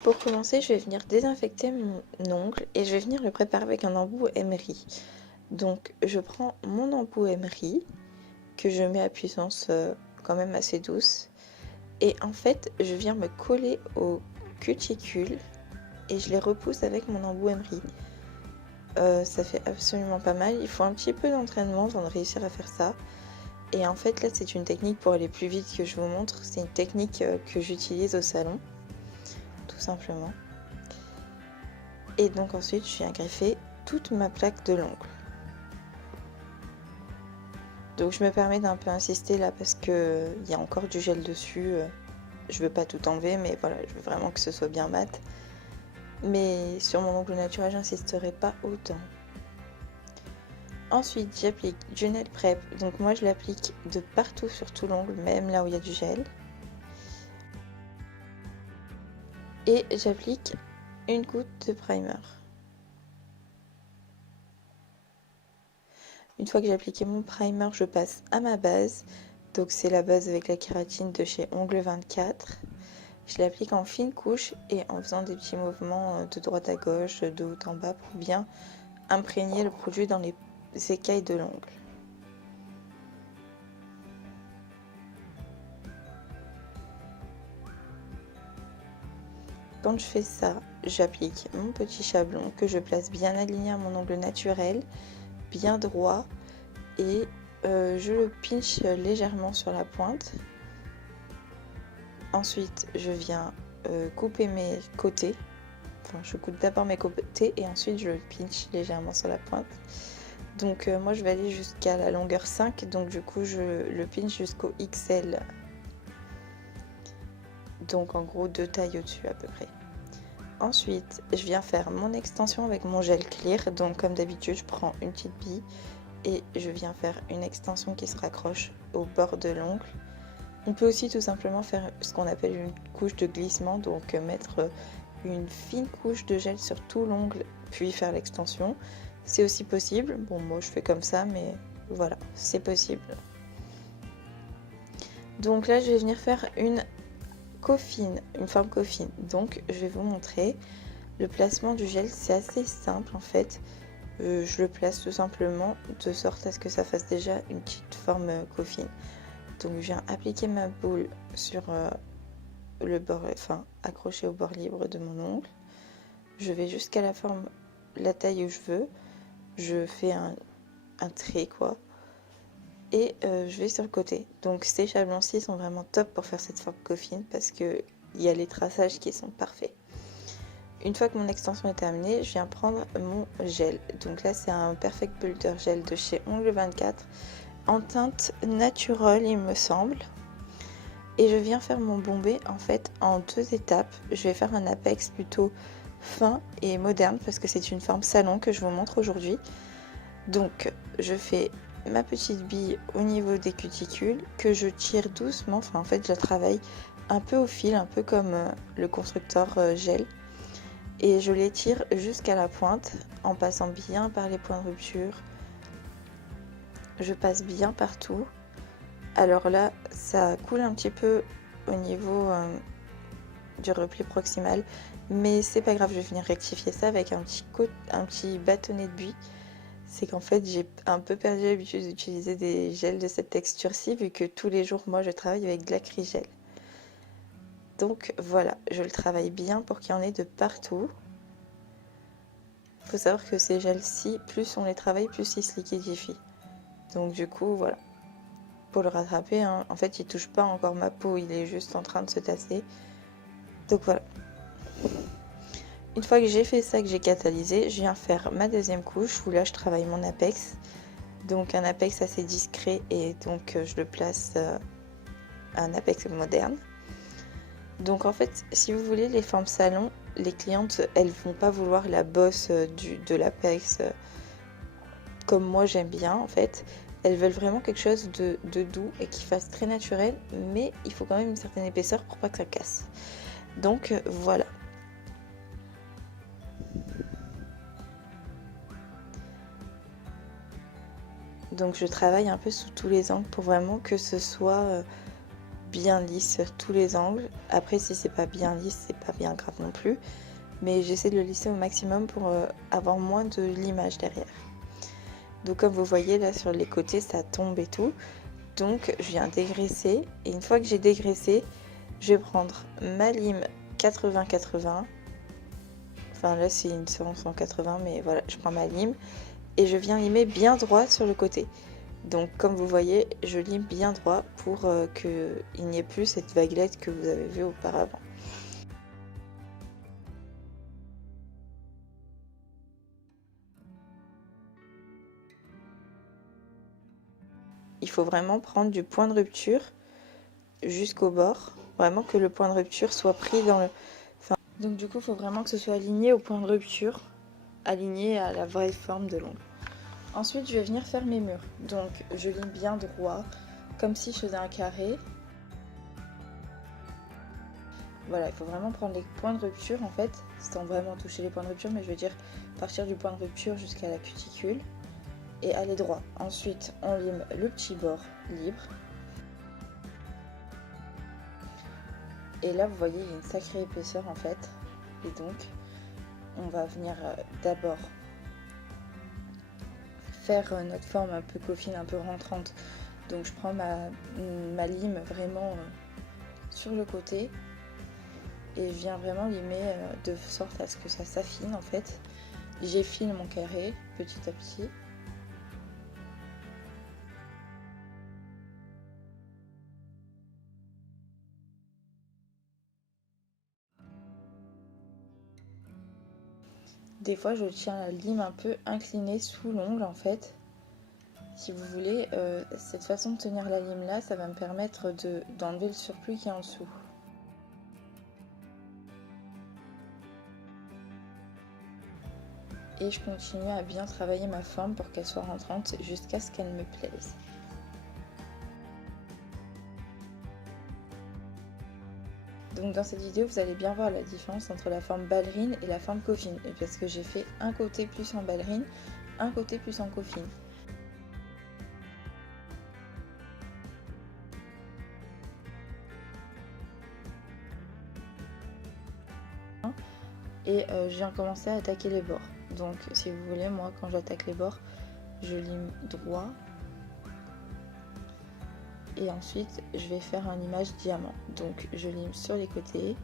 Pour commencer, je vais venir désinfecter mon ongle et je vais venir le préparer avec un embout emery. Donc je prends mon embout emery que je mets à puissance quand même assez douce et en fait je viens me coller aux cuticules et je les repousse avec mon embout emery. Ça fait absolument pas mal, il faut un petit peu d'entraînement avant de réussir à faire ça. Et en fait là c'est une technique pour aller plus vite que je vous montre, c'est une technique que j'utilise au salon, tout simplement. Et donc ensuite je viens greffer toute ma plaque de l'ongle. Donc je me permets d'un peu insister là parce que il y a encore du gel dessus. Je veux pas tout enlever, mais voilà, je veux vraiment que ce soit bien mat. Mais sur mon ongle naturel, j'insisterai pas autant. Ensuite, j'applique du nail prep. Donc moi, je l'applique de partout sur tout l'ongle, même là où il y a du gel. Et j'applique une goutte de primer. Une fois que j'ai appliqué mon primer, je passe à ma base. Donc c'est la base avec la kératine de chez Ongle 24. Je l'applique en fine couche et en faisant des petits mouvements de droite à gauche, de haut en bas pour bien imprégner le produit dans les écailles de l'ongle. Quand je fais ça, j'applique mon petit chablon que je place bien aligné à mon ongle naturel, bien droit, et je le pinche légèrement sur la pointe. Ensuite, je viens couper mes côtés. Enfin, je coupe d'abord mes côtés et ensuite je le pinche légèrement sur la pointe. Donc moi je vais aller jusqu'à la longueur 5, donc du coup je le pinche jusqu'au XL. Donc en gros 2 tailles au-dessus à peu près. Ensuite, je viens faire mon extension avec mon gel clear. Donc comme d'habitude, je prends une petite bille et je viens faire une extension qui se raccroche au bord de l'ongle. On peut aussi tout simplement faire ce qu'on appelle une couche de glissement, donc mettre une fine couche de gel sur tout l'ongle puis faire l'extension. C'est aussi possible. Bon, moi je fais comme ça, mais voilà, c'est possible. Donc là, je vais venir faire une coffine, une forme coffine. Donc je vais vous montrer le placement du gel. C'est assez simple en fait. Je le place tout simplement de sorte à ce que ça fasse déjà une petite forme coffine. Donc je viens appliquer ma boule sur le bord, enfin accroché au bord libre de mon ongle. Je vais jusqu'à la forme, la taille où je veux. Je fais un trait quoi. Et je vais sur le côté. Donc ces chablons-ci sont vraiment top pour faire cette forme coffine parce que il y a les traçages qui sont parfaits. Une fois que mon extension est terminée, je viens prendre mon gel. Donc là c'est un Perfect Builder Gel de chez Ongle 24 en teinte naturelle il me semble. Et je viens faire mon bombé en fait en 2 étapes. Je vais faire un apex plutôt fin et moderne parce que c'est une forme salon que je vous montre aujourd'hui. Donc je fais ma petite bille au niveau des cuticules que je tire doucement. Enfin en fait je la travaille un peu au fil, un peu comme le constructeur gel. Et je les tire jusqu'à la pointe en passant bien par les points de rupture. Je passe bien partout. Alors là, ça coule un petit peu au niveau du repli proximal, mais c'est pas grave, je vais venir rectifier ça avec un petit bâtonnet de buis. C'est qu'en fait, j'ai un peu perdu l'habitude d'utiliser des gels de cette texture-ci, vu que tous les jours, moi, je travaille avec de l'acrygel. Donc voilà, je le travaille bien pour qu'il y en ait de partout. Il faut savoir que ces gels-ci, plus on les travaille, plus ils se liquidifient. Donc du coup, voilà. Pour le rattraper, hein, en fait, il touche pas encore ma peau, il est juste en train de se tasser. Donc voilà. Une fois que j'ai fait ça, que j'ai catalysé, je viens faire ma deuxième couche où là, je travaille mon apex. Donc un apex assez discret et donc je le place un apex moderne. Donc en fait, si vous voulez les formes salon, les clientes, elles vont pas vouloir la bosse de l'apex comme moi j'aime bien en fait. Elles veulent vraiment quelque chose de doux et qui fasse très naturel, mais il faut quand même une certaine épaisseur pour pas que ça casse. Donc voilà. Donc je travaille un peu sous tous les angles pour vraiment que ce soit bien lisse sur tous les angles. Après si c'est pas bien lisse, c'est pas bien grave non plus, mais j'essaie de le lisser au maximum pour avoir moins de limage derrière. Donc comme vous voyez là sur les côtés ça tombe et tout, donc je viens dégraisser, et une fois que j'ai dégraissé, je vais prendre ma lime 80-80, enfin là c'est une 100-180, mais voilà, je prends ma lime et je viens limer bien droit sur le côté. Donc comme vous voyez, je lime bien droit pour qu'il n'y ait plus cette vaguelette que vous avez vue auparavant. Il faut vraiment prendre du point de rupture jusqu'au bord, vraiment que le point de rupture soit pris dans le... Donc du coup, il faut vraiment que ce soit aligné au point de rupture, aligné à la vraie forme de l'ongle. Ensuite, je vais venir faire mes murs. Donc je lime bien droit, comme si je faisais un carré. Voilà, il faut vraiment prendre les points de rupture en fait, sans vraiment toucher les points de rupture, mais je veux dire partir du point de rupture jusqu'à la cuticule et aller droit. Ensuite, on lime le petit bord libre. Et là, vous voyez, il y a une sacrée épaisseur en fait. Et donc, on va venir d'abord faire notre forme un peu coffine, un peu rentrante. Donc, je prends ma lime vraiment sur le côté. Et je viens vraiment limer de sorte à ce que ça s'affine en fait. J'effine mon carré petit à petit. Des fois, je tiens la lime un peu inclinée sous l'ongle en fait. Si vous voulez, cette façon de tenir la lime là, ça va me permettre d'enlever le surplus qui est en dessous. Et je continue à bien travailler ma forme pour qu'elle soit rentrante jusqu'à ce qu'elle me plaise. Donc dans cette vidéo, vous allez bien voir la différence entre la forme ballerine et la forme coffine. Et parce que j'ai fait un côté plus en ballerine, un côté plus en coffine. Et je viens commencer à attaquer les bords. Donc si vous voulez, moi quand j'attaque les bords, je lime droit. Et ensuite, je vais faire un limage diamant. Donc je lime sur les côtés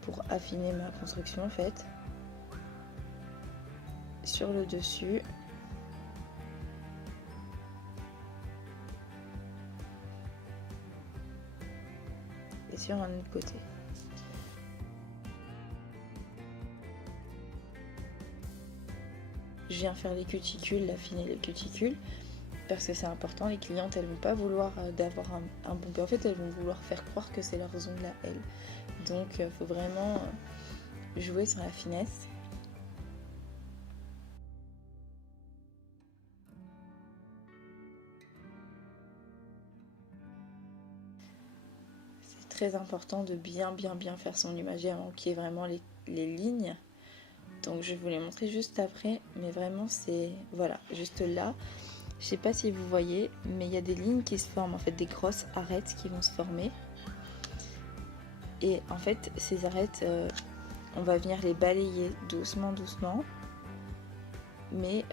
pour affiner ma construction en fait. Sur le dessus. Et sur un autre côté. Je viens faire les cuticules, affiner les cuticules, parce que c'est important. Les clientes, elles vont pas vouloir d'avoir un bon... En fait, elles vont vouloir faire croire que c'est leurs ongles à elles. Donc, il faut vraiment jouer sur la finesse. C'est très important de bien faire son limage avant qu'il y ait vraiment les lignes. Donc, je vais vous les montrer juste après, mais vraiment, c'est... Voilà, juste là. Je sais pas si vous voyez, mais il y a des lignes qui se forment, en fait, des grosses arêtes qui vont se former. Et en fait, ces arêtes, on va venir les balayer doucement. Mais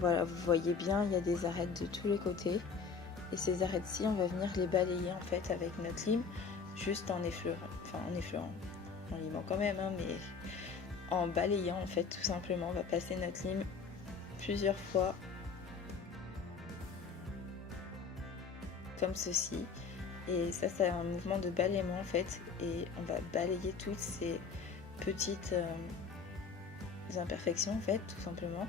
voilà, vous voyez bien, il y a des arêtes de tous les côtés. Et ces arêtes-ci, on va venir les balayer en fait avec notre lime, juste en effleurant, en limant quand même, hein, mais en balayant en fait tout simplement. On va passer notre lime plusieurs fois, comme ceci. Et ça, c'est un mouvement de balayement en fait. Et on va balayer toutes ces petites imperfections en fait, tout simplement,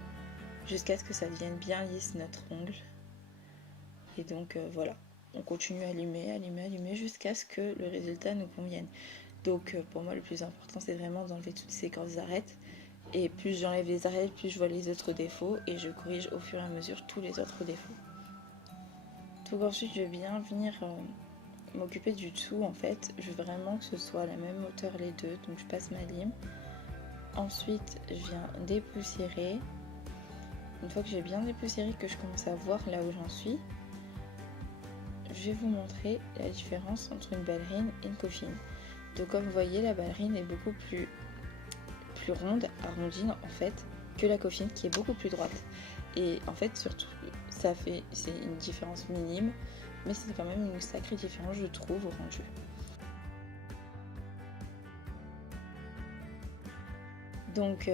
jusqu'à ce que ça devienne bien lisse notre ongle. Et donc voilà, on continue à allumer jusqu'à ce que le résultat nous convienne. Donc pour moi le plus important c'est vraiment d'enlever toutes ces grosses arêtes. Et plus j'enlève les arêtes, plus je vois les autres défauts et je corrige au fur et à mesure tous les autres défauts. Donc ensuite je vais bien venir m'occuper du dessous en fait. Je veux vraiment que ce soit à la même hauteur les deux, donc je passe ma lime. Ensuite je viens dépoussiérer une fois que j'ai bien dépoussiéré, que je commence à voir là où j'en suis, je vais vous montrer la différence entre une ballerine et une coffine. Donc comme vous voyez, la ballerine est beaucoup plus ronde, arrondie en fait, que la coffine qui est beaucoup plus droite. Et en fait surtout, c'est une différence minime, mais c'est quand même une sacrée différence je trouve au rendu. Donc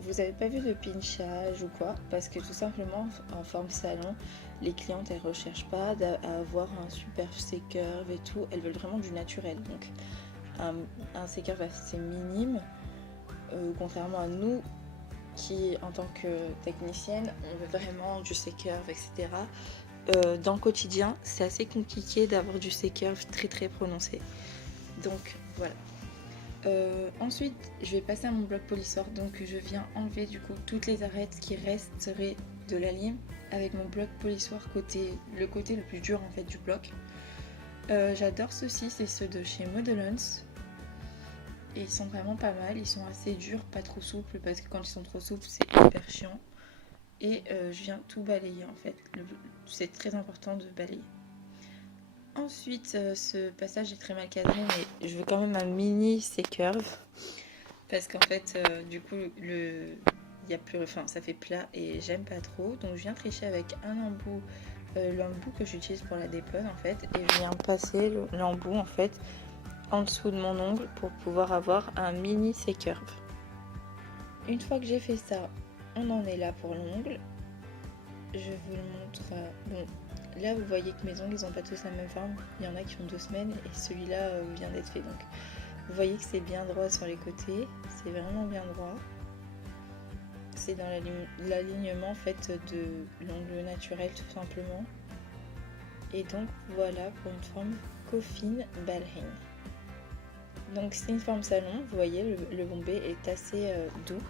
vous n'avez pas vu de pinchage ou quoi, parce que tout simplement en forme salon, les clientes elles recherchent pas à avoir un super C-curve et tout, elles veulent vraiment du naturel. Donc un C-curve assez minime, contrairement à nous qui en tant que technicienne, on veut vraiment du C-curve, etc. Dans le quotidien, c'est assez compliqué d'avoir du C-curve très très prononcé. Donc voilà. Ensuite, je vais passer à mon bloc polissoir. Donc je viens enlever du coup toutes les arêtes qui resteraient de la lime avec mon bloc polissoir le côté le plus dur en fait du bloc. J'adore ceux-ci, c'est ceux de chez Modelons. Et ils sont vraiment pas mal, ils sont assez durs, pas trop souples, parce que quand ils sont trop souples c'est hyper chiant. Et je viens tout balayer en fait, c'est très important de balayer. Ensuite, ce passage est très mal cadré, mais je veux quand même un mini C-curve, parce qu'en fait, du coup, y a plus, enfin, ça fait plat et j'aime pas trop. Donc je viens tricher avec un embout, l'embout que j'utilise pour la dépose en fait, et je viens passer l'embout en fait en dessous de mon ongle pour pouvoir avoir un mini C-curve. Une fois que j'ai fait ça, on en est là pour l'ongle. Je vous le montre. Bon, là vous voyez que mes ongles ils ont pas tous la même forme. Il y en a qui ont 2 semaines et celui-là vient d'être fait. Donc vous voyez que c'est bien droit sur les côtés. C'est vraiment bien droit. C'est dans l'alignement en fait de l'ongle naturel tout simplement. Et donc voilà pour une forme coffine ballerine. Donc c'est une forme salon, vous voyez le bombé est assez doux